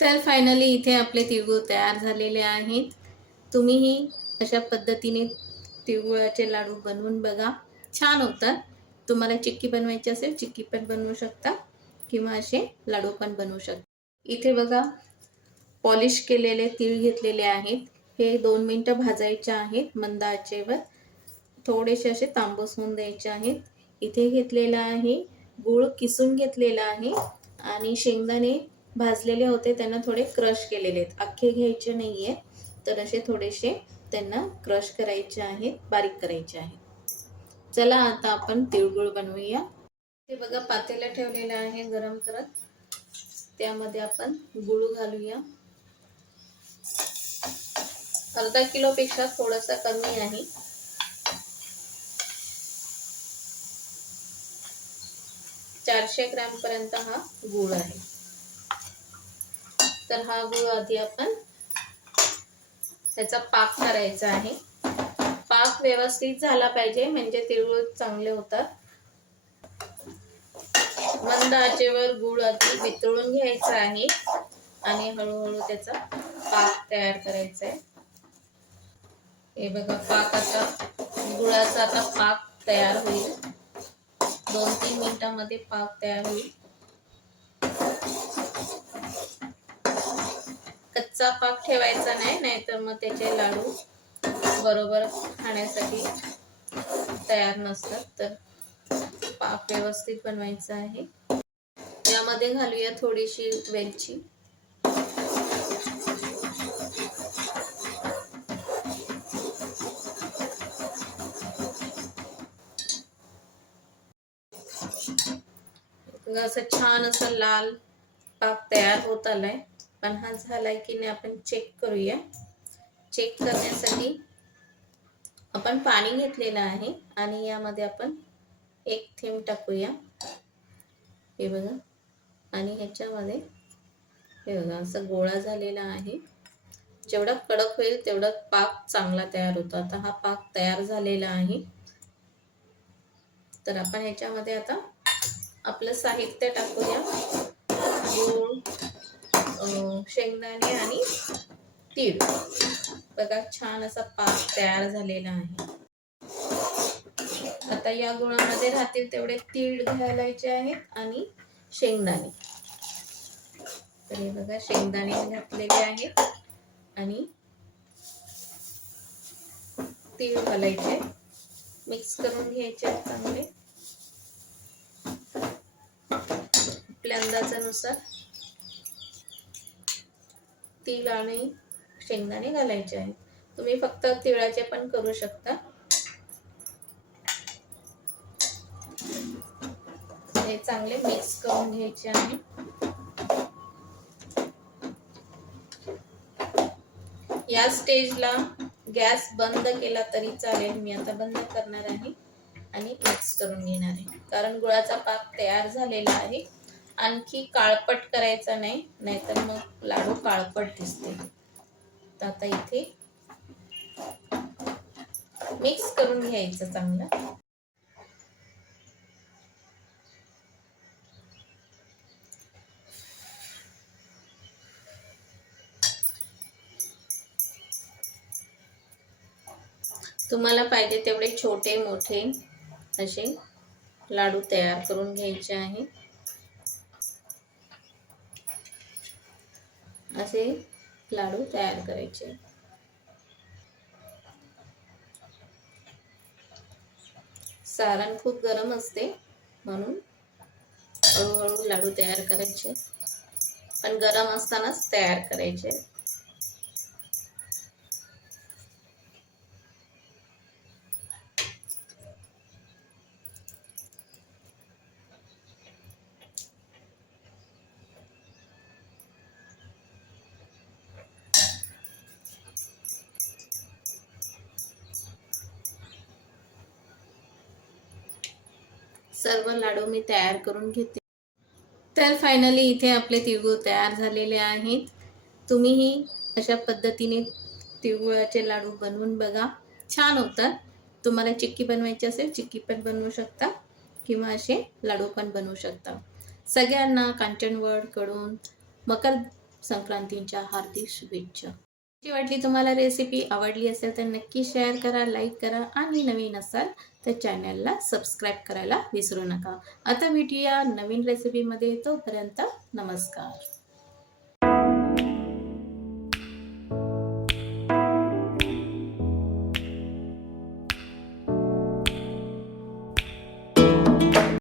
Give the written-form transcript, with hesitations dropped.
तर फायनली इथे आपले तिळगुळ तयार झालेले आहेत. तुम्हीही अशा पद्धतीने तिळगुळाचे लाडू बनवून बघा, छान होतात. तुम्हाला चिक्की बनवायची असेल चिक्की पण बनवू शकता किंवा असे लाडू पण बनवू शकता. इथे बघा, पॉलिश केलेले तीळ घेतलेले आहेत. हे 2 मिनिटं भाजायचे आहेत मंद आचेवर. थोडेसे असे तांबूस होऊन द्यायचे आहेत. इथे घेतलेला आहे गूळ किसून घेतलेला आहे आणि शेंगदाणे भाजलेले होते, त्यांना थोडे क्रश केलेले आहेत. अख्खे घ्यायचे नाहीये, तर असे थोडेसे त्यांना क्रश करायचे आहेत, बारीक करायचे आहेत. चला आता आपण तिळगुळ बनवूया. हे बघा, पातेलं ठेवलेलं आहे गरम करत. त्यामध्ये आपण गूळ घालूया. अर्धा किलोपेक्षा थोडासा कमी आहे. चारशे ग्रॅम पर्यंत हा गूळ आहे. तर हा गूळ आधी आपण त्याचा पाक करायचा आहे. पाक व्यवस्थित झाला पाहिजे, म्हणजे तिळगुळ चांगले होतात. मंद आचेवर गूळ आधी वितळून घ्यायचा आहे आणि हळूहळू त्याचा पाक तयार करायचा आहे. हे बघा, पाक आता गुळाचा आता पाक तयार होईल. 2-3 मिनिटांमध्ये पाक तयार होईल. कच्चा पाक ठेवायचा नाही, नाहीतर मग त्याचे लाडू बरोबर खाण्यासाठी तयार नसतात. तर पाक व्यवस्थित बनवायचा आहे. यामध्ये घालूया थोडीशी वेलची. असं छान असं लाल पाक तयार होत आलाय. पण हा झालाय की नाही आपण चेक करूया. चेक करण्यासाठी आपण पाणी घेतलेलं आहे आणि यामध्ये आपण 1 थेंब टाकूया. हे बघा, आणि ह्याच्यामध्ये हे बघा असं गोळा झालेला आहे. जेवढा कडक होईल तेवढा पाक चांगला तयार होतो. आता हा पाक तयार झालेला आहे. तर आपण ह्याच्यामध्ये आता आपलं साहित्य टाकूया. गूळ, शेंगदाणे आणि तीळ. बघा, छान असा पाक तयार झालेला आहे. आता या गुळामध्ये राहतील तेवढे तीळ घालायचे आहेत आणि शेंगदाणे. तर हे बघा, शेंगदाणे घातलेले आहेत आणि तीळ घालायचे. मिक्स करून घ्यायचे चांगले. आपल्या अंदाजानुसार तीळ आणि शेंगदाणे घालायचे आहेत. तुम्ही फक्त तिळाचे पण करू शकता. हे चांगले मिक्स करून घ्यायचे आहे. या स्टेजला गॅस बंद केला तरी चालेल. मी आता बंद करणार आहे आणि मिक्स करून घेणार आहे, कारण गुळाचा पाक तयार झालेला आहे. आणखी काळपट करायचा नाही, नाहीतर मग लाडू काळपट दिसते. तर आता इथे मिक्स करून घ्यायचं चांगलं. तुम्हाला पाहिजे तेवढे छोटे मोठे असे लाडू तयार करून घ्यायचे आहे. असे लाडू तयार करायचे. सारण खूप गरम असते, म्हणून हळूहळू लाडू तयार करायचे, पण गरम असतानाच तयार करायचे. सर्व लाडू मी तयार करून घेते. तर फायनली इथे आपले तिळगुळ तयार झालेले आहेत. तुम्हीही अशा पद्धतीने तिळगुळाचे लाडू बनवून बघा, छान होतात. तुम्हाला चिक्की बनवायची असेल चिक्की पण बनवू शकता किंवा असे लाडू पण बनवू शकता. सगळ्यांना कांचनवड कडून मकर संक्रांतीच्या हार्दिक शुभेच्छा. कशी वाटली तुम्हाला रेसिपी? आवडली असेल तर नक्की शेअर करा, लाईक करा आणि नवीन असाल तर चॅनलला सबस्क्राईब करायला विसरू नका. आता भेटूया नवीन रेसिपीमध्ये. तोपर्यंत नमस्कार.